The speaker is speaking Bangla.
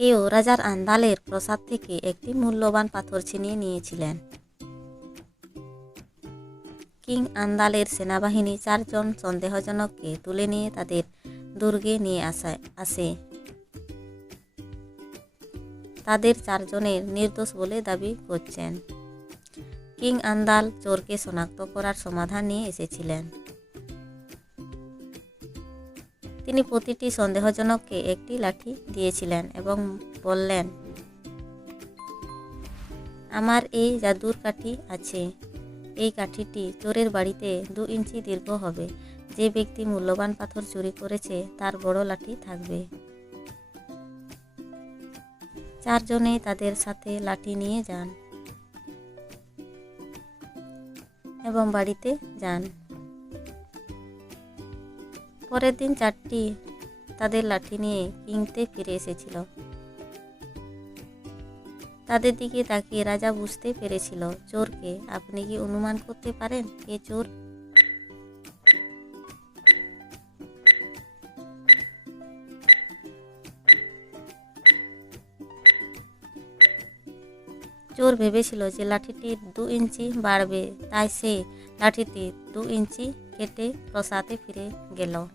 কেউ রাজার আন্দালের প্রসাদ থেকে একটি মূল্যবান পাথর ছিনিয়ে নিয়েছিলেন। কিং আন্দালের সেনাবাহিনী চারজন সন্দেহজনককে তুলে নিয়ে তাদের দুর্গে নিয়ে আসা, আসে। তাদের চারজনের নির্দোষ বলে দাবি করছেন। কিং আন্দাল চোরকে শনাক্ত করার সমাধান নিয়ে এসেছিলেন। তিনি প্রতিটি সন্দেহজনককে একটি লাঠি দিয়েছিলেন এবং বললেন, আমার এই জাদুর কাঠি আছে। এই কাঠিটি চোরের বাড়িতে দু ইঞ্চি দীর্ঘ হবে। যে ব্যক্তি মূল্যবান পাথর চুরি করেছে, তার বড় লাঠি থাকবে। চারজনে তাদের সাথে লাঠি নিয়ে যান এবং বাড়িতে যান। পরের দিন চারটি তাদের লাঠি নিয়ে কিংতে ফিরে এসেছিল। তাদের দিকে তাকিয়ে রাজা বুঝতে পেরেছিল, চোরকে আপনি কি অনুমান করতে পারেন কে চোর? চোর ভেবেছিল যে লাঠিটি দু ইঞ্চি বাড়বে, তাই সে লাঠিটি দু ইঞ্চি কেটে প্রসাদে ফিরে গেল।